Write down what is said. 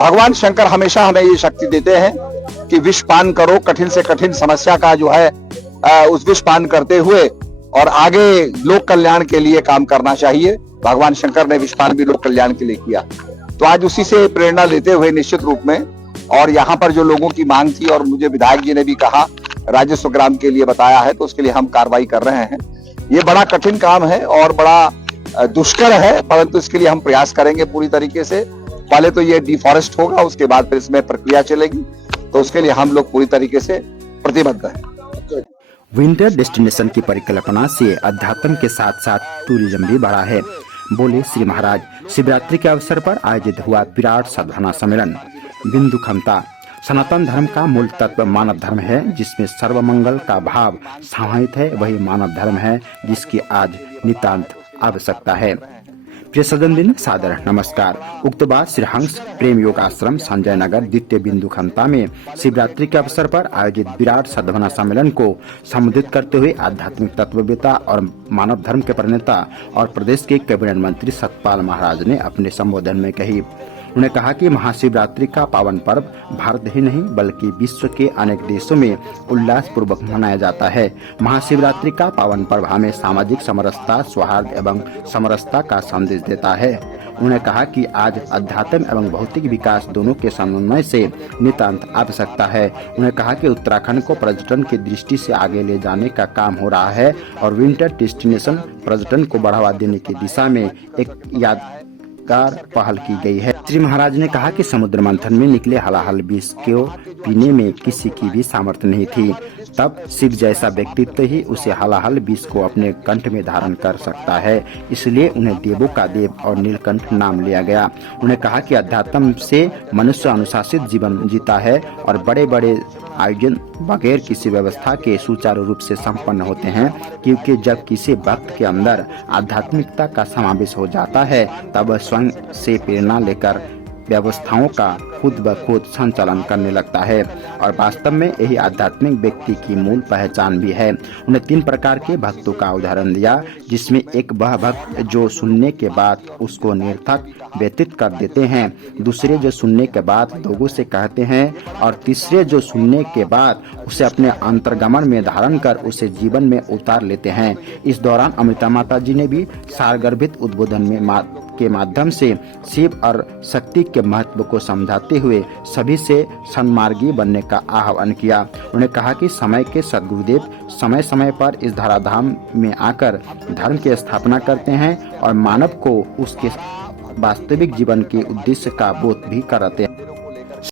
भगवान शंकर हमेशा हमें ये शक्ति देते हैं कि विष पान करो, कठिन से कठिन समस्या का जो है उस विष पान करते हुए और आगे लोक कल्याण के लिए काम करना चाहिए। भगवान शंकर ने विष पान भी लोक कल्याण के लिए किया, तो आज उसी से प्रेरणा लेते हुए निश्चित रूप में, और यहाँ पर जो लोगों की मांग थी और मुझे विधायक जी ने भी कहा राजस्व ग्राम के लिए बताया है, तो उसके लिए हम कार्रवाई कर रहे हैं। ये बड़ा कठिन काम है और बड़ा दुष्कर है, परंतु इसके लिए हम प्रयास करेंगे पूरी तरीके से। पहले तो ये डिफॉरेस्ट होगा, उसके बाद फिर इसमें प्रक्रिया चलेगी, तो उसके लिए हम लोग पूरी तरीके से प्रतिबद्ध हैं। विंटर डेस्टिनेशन की परिकल्पना से अध्यात्म के साथ साथ टूरिज्म भी बढ़ा है, बोले श्री महाराज। शिवरात्रि के अवसर पर आयोजित हुआ विराट साधना सम्मेलन। बिंदु क्षमता। सनातन धर्म का मूल तत्व मानव धर्म है, जिसमें सर्वमंगल का भाव समाहित है। वही मानव धर्म है जिसकी आज नितांत आवश्यकता है। प्रिय सज्जन, सादर नमस्कार। उक्त बात श्री हंस प्रेम योगाश्रम संजय नगर द्वितीय बिंदु खंता में शिवरात्रि के अवसर पर आयोजित विराट साधना सम्मेलन को संबोधित करते हुए आध्यात्मिक तत्ववेता और मानव धर्म के प्रणेता और प्रदेश के कैबिनेट मंत्री सतपाल महाराज ने अपने संबोधन में कही। उन्होंने कहा कि महाशिवरात्रि का पावन पर्व भारत ही नहीं बल्कि विश्व के अनेक देशों में उल्लास पूर्वक मनाया जाता है। महाशिवरात्रि का पावन पर्व हमें सामाजिक समरसता, सौहार्द एवं समरसता का संदेश देता है। उन्होंने कहा कि आज अध्यात्म एवं भौतिक विकास दोनों के समन्वय से नितांत आवश्यकता है। उन्होंने कहा कि उत्तराखंड को पर्यटन की दृष्टि से आगे ले जाने का काम हो रहा है और विंटर डेस्टिनेशन पर्यटन को बढ़ावा देने की दिशा में एक पहल की गई है। श्री महाराज ने कहा कि समुद्र मंथन में निकले हलाहल विष को पीने में किसी की भी सामर्थ्य नहीं थी, तब शिव जैसा व्यक्तित्व ही उसे हलाहल विष को अपने कंठ में धारण कर सकता है, इसलिए उन्हें देवों का देव और नीलकंठ नाम लिया गया। उन्होंने कहा कि अध्यात्म से मनुष्य अनुशासित जीवन जीता है और बड़े बड़े आयोजन बगैर किसी व्यवस्था के सुचारू रूप से संपन्न होते हैं, क्योंकि जब किसी भक्त के अंदर आध्यात्मिकता का समावेश हो जाता है तब स्वयं से प्रेरणा लेकर व्यवस्थाओं का खुद ब खुद संचालन करने लगता है और वास्तव में यही आध्यात्मिक व्यक्ति की मूल पहचान भी है। उन्हें 3 प्रकार के भक्तों का उदाहरण दिया, जिसमें एक वह भक्त जो सुनने के बाद उसको निरर्थक व्यतीत कर देते हैं, दूसरे जो सुनने के बाद लोगों से कहते हैं और तीसरे जो सुनने के बाद उसे अपने अंतर्गमन में धारण कर उसे जीवन में उतार लेते हैं। इस दौरान अमृता माता जी ने भी सारगर्भित उद्बोधन में के माध्यम से शिव और शक्ति के महत्व को समझाते हुए सभी से सन्मार्गी बनने का आह्वान किया। उन्होंने कहा कि समय के सद्गुरुदेव समय समय पर इस धराधाम में आकर धर्म की स्थापना करते हैं और मानव को उसके वास्तविक जीवन के उद्देश्य का बोध भी कराते हैं।